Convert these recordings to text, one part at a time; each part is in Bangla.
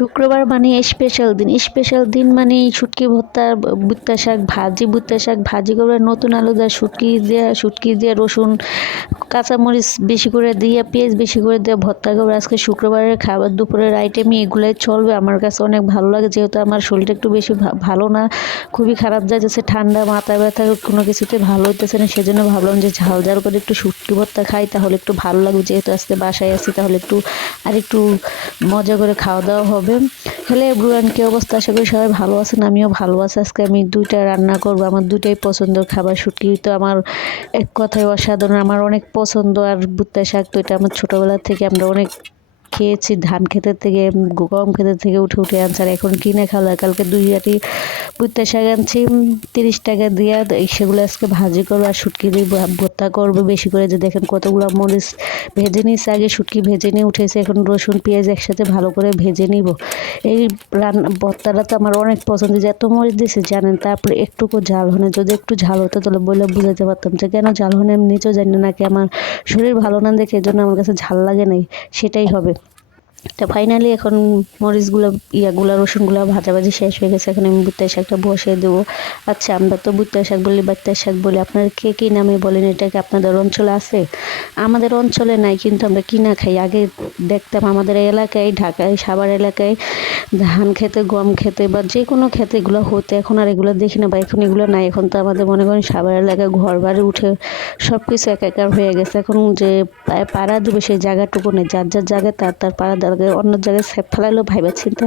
শুক্রবার মানে স্পেশাল দিন। স্পেশাল দিন মানে শুটকি ভর্তা বুত্তা শাক, ভাজি বুত্তা শাক, ভাজি করে নতুন আলু দেওয়া শুটকি দেওয়া শুটকি দিয়ে, রসুন, কাঁচামরিচ বেশি করে দিয়ে, পেঁয়াজ বেশি করে দেওয়া ভর্তা করে আজকে শুক্রবারের খাবার, দুপুরের আইটেমই এগুলোই চলবে। আমার কাছে অনেক ভালো লাগে, যেহেতু আমার শরীরটা একটু বেশি ভালো না, খুবই খারাপ যাইতেছে, ঠান্ডা, মাথা ব্যথা, কোনো কিছুতে ভালো হইতেছে না, সেজন্য ভাবলাম যে ঝাল ঝাল করে একটু শুটকি ভর্তা খাই, তাহলে একটু ভালো লাগবে। যেহেতু আজকে বাসায় আছি, তাহলে একটু আর একটু মজা করে খাওয়া দাওয়া হবে। হ্যালো এভরিওয়ান কি অবস্থা? আশা করি সবাই ভালো আছেন, আমিও ভালো আছি। আজকে আমি দুইটা রান্না করব, আমার দুটাই পছন্দ খাবার শুটকি। তো আমার এক কথায় অসাধারণ, আমার অনেক পছন্দ আর বুত্তা শাক, তো এটা আমার ছোটোবেলা থেকে আমরা অনেক খেয়েছি, ধান ক্ষেতের থেকে গম ক্ষেতের থেকে উঠে উঠে আনছি। আর এখন কিনে খাওয়া কালকে দুই আটি বুত্তা শাক আনছি তিরিশ টাকা দিয়ে। সেগুলো আজকে ভাজি করব আর শুটকি দিয়ে ভর্তা করব বেশি করে। যে দেখেন কতগুলো মরিচ ভেজে নিয়েছে, আগে শুটকি ভেজে নিয়ে উঠেছে, এখন রসুন, পেঁয়াজ একসাথে ভালো করে ভেজে নিব। এই রান্না, ভর্তাটা তো আমার অনেক পছন্দ, যে এত মরিচ দিয়েছে জানেন? তারপরে একটুকু ঝাল হনে যদি একটু ঝাল হতো, তাহলে বলে বুঝাতে পারতাম যে কেন ঝাল হনে আমি নিজেও জানি না নাকি আমার শরীর ভালো না দেখে, এজন্য আমার কাছে ঝাল লাগে নাই। সেটাই হবে। তো ফাইনালি এখন মরিচগুলো, ইয়াগুলো, রসুনগুলো ভাজাভাজি শেষ হয়ে গেছে। এখন আমি বুত্তাই শাকটা বসিয়ে দেবো। আচ্ছা আমরা তো বুত্তাই শাক বলি, বাত্তাই শাক বলি। আপনারা কে কী নামে বলেন? এটাকে আপনাদের অঞ্চলে আছে? আমাদের অঞ্চলে নাই, কিন্তু আমরা কিনা খাই? আগে দেখতাম আমাদের এলাকায়, ঢাকায়, সাভার এলাকায় ধান খেতে, গম খেতে বা যে কোনো খেতে এগুলো হতে। এখন আর এগুলো দেখি না বা এখন এগুলো নাই। এখন তো আমাদের মনে করেন সাভার এলাকায় ঘর বাড়ি উঠে সব কিছু একাকার হয়ে গেছে। এখন যে পাড়া দেবে সেই জায়গাটুকু নেই। যার যার জায়গায় তার তার পাড়া লাগে, অন্য জায়গায় সেপ ফেলাইলেও ভাইবা চিন্তা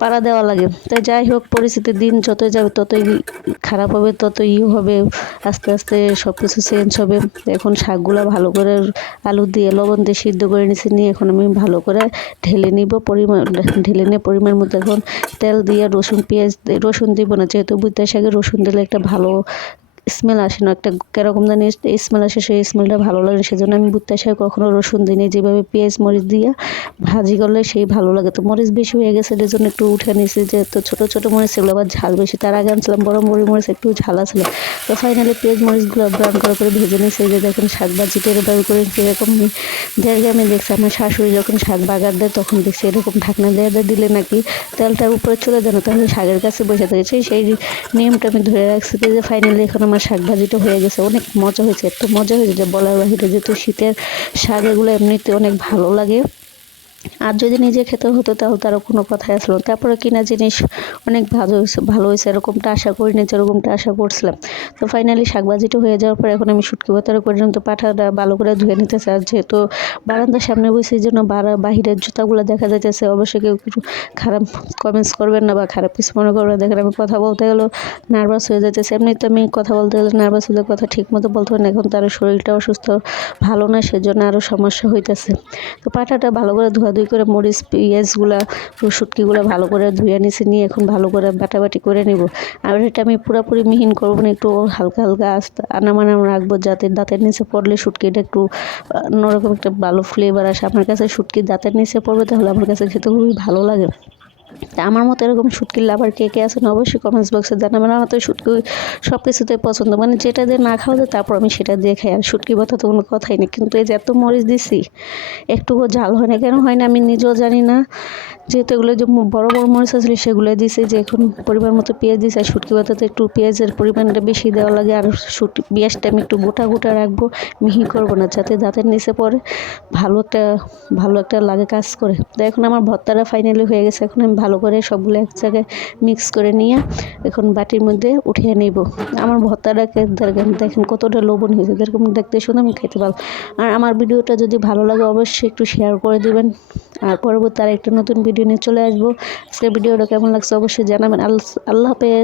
পাড়া দেওয়া লাগে। তো যাই হোক পরিস্থিতির দিন যতই যাবে, ততই খারাপ হবে, ততই ই হবে, আস্তে আস্তে সব কিছু চেঞ্জ হবে। এখন শাকগুলো ভালো করে আলু দিয়ে, লবণ দিয়ে সিদ্ধ করে নিছি, নিয়ে এখন আমি ভালো করে ঢেলে নিব পরিমাণ, ঢেলে নিয়ে পরিমাণ মতো এখন তেল দিয়ে রসুন, পেঁয়াজ রসুন দিব না, যেহেতু বুঝতে শাকে রসুন দিলে একটা ভালো স্মেল আসে না। একটা কেরকম জানি স্মেল আসে, সেই স্মেলটা ভালো লাগে সেজন্য আমি বুত্তা শাক কখনো রসুন দিই না যেভাবে পেঁয়াজ, মরিচ দিয়ে ভাজি করলে সেই ভালো লাগে। তো মরিচ বেশি হয়ে গেছে এর জন্য একটু উঠে নিয়েছি যে তো ছোটো ছোটো মরিচ সেগুলো আবার ঝাল বেশি। তার আগে আনছিলাম বড় বড় মরিচ, একটু ঝাল আসলে তো ফাইনালি পেঁয়াজ মরিচগুলো ব্রাউন করে করে ভেজে নিয়েছি। যে দেখুন শাক ভাজিটা এরকম করে কীরকম জায়গায় আমি দেখছি। আমার শাশুড়ি যখন শাক বাগার দেয়, তখন দেখছি এরকম ঢাকনা দেয় দিলে নাকি তেলটা উপরে চলে যায় না। তাহলে শাকের কাছে বসে থাকে। সেই সেই নিয়মটা আমি ধরে রাখছি। যে ফাইনালি এখন আমার শাক ভাজিটা হয়ে গেছে, অনেক মজা হয়েছে, এত মজা হয়েছে যে বলার বাহিরে যেহেতু শীতের শাক এগুলো এমনিতে অনেক ভালো লাগে। আর যদি নিজে খেতে হতো তাহলে তারও কোনো কথাই আসলো। তারপরে কিনা জিনিস অনেক ভালো হয়েছে ভালো হয়েছে এরকমটা আশা করিনি যেরকমটা আশা করছিলাম। তো ফাইনালি শাকভাজিটা হয়ে যাওয়ার পর এখন আমি শুটকি বাতারে পর্যন্ত পাঠাটা ভালো করে ধুয়ে নিতেছে। আর যেহেতু বারান্দার সামনে বসে জন্য বাহিরের জুতাগুলো দেখা যাইতেছে, অবশ্যই কেউ কিছু খারাপ কমেন্টস করবেন না বা খারাপ কিছু মনে করবেন। দেখেন আমি কথা বলতে গেলেও নার্ভাস হয়ে যাইতেছে। এমনি তো আমি কথা বলতে গেলে নার্ভাস হলে কথা ঠিক মতো বলতে পারি না। এখন তার শরীরটা অসুস্থ, ভালো না, সেজন্য আরও সমস্যা হইতেছে। তো পাঠাটা ভালো করে ধোয়াধুয়ি করে মরিচ পেঁয়াজগুলো শুটকিগুলো ভালো করে ধুয়ে নিছি, নিয়ে এখন ভালো করে বাটাবাটি করে নেব। আর এটা আমি পুরোপুরি মিহিন করব না, একটু হালকা হালকা আস্তে আনামানাম রাখব যাতে দাঁতের নিচে পড়লে শুটকিটা একটু অন্যরকম একটা ভালো ফ্লেভার আসে। আমার কাছে শুটকি দাঁতের নিচে পড়বে, তাহলে আমার কাছে খেতে খুবই ভালো লাগে। তা আমার মতো এরকম শুটকির লাভার কে কে আছেন অবশ্যই কমেন্টস বক্সে জানাবেন। আমার তো শুটকি সব কিছুতেই পছন্দ। মানে যেটা দিয়ে না খাওয়া যায়, তারপর আমি সেটা দিয়ে খাই। আর শুটকি ভাতা তো কোনো কথাই নেই। কিন্তু এই যে এত মরিচ দিছি, একটুকু ঝাল হয় না। কেন হয় না? আমি নিজেও জানি না। যেহেতু এগুলো যে বড় বড় মরিচ আসলে সেগুলো দিছে। যে এখন পরিমাণ মতো পেঁয়াজ দিছে, আর শুটকি ভাতাতে একটু পেঁয়াজের পরিমাণটা বেশি দেওয়া লাগে। আর শুটকি পেঁয়াজটা আমি একটু গোটা গোটা রাখব, মিহি করব না, যাতে দাঁতের নিচে পড়ে ভালো একটা ভালো একটা লাগে কাজ করে। তো এখন আমার ভর্তাটা ফাইনালি হয়ে গেছে। এখন আমি ভালো করে সবগুলো এক জায়গায় মিক্স করে নিয়ে এখন বাটির মধ্যে উঠিয়ে নেব। আমার ভর্তাটাকে দেখেন কতটা লবণ হয়েছে। এরকম দেখতে শুনে আমি খেতে পারব। আর আমার ভিডিওটা যদি ভালো লাগে অবশ্যই একটু শেয়ার করে দেবেন। আর পরবর্তী আর একটা নতুন ভিডিও নিয়ে চলে আসব। আজকের ভিডিওটা কেমন লাগছে অবশ্যই জানাবেন। আল্লাহ হাফেজ।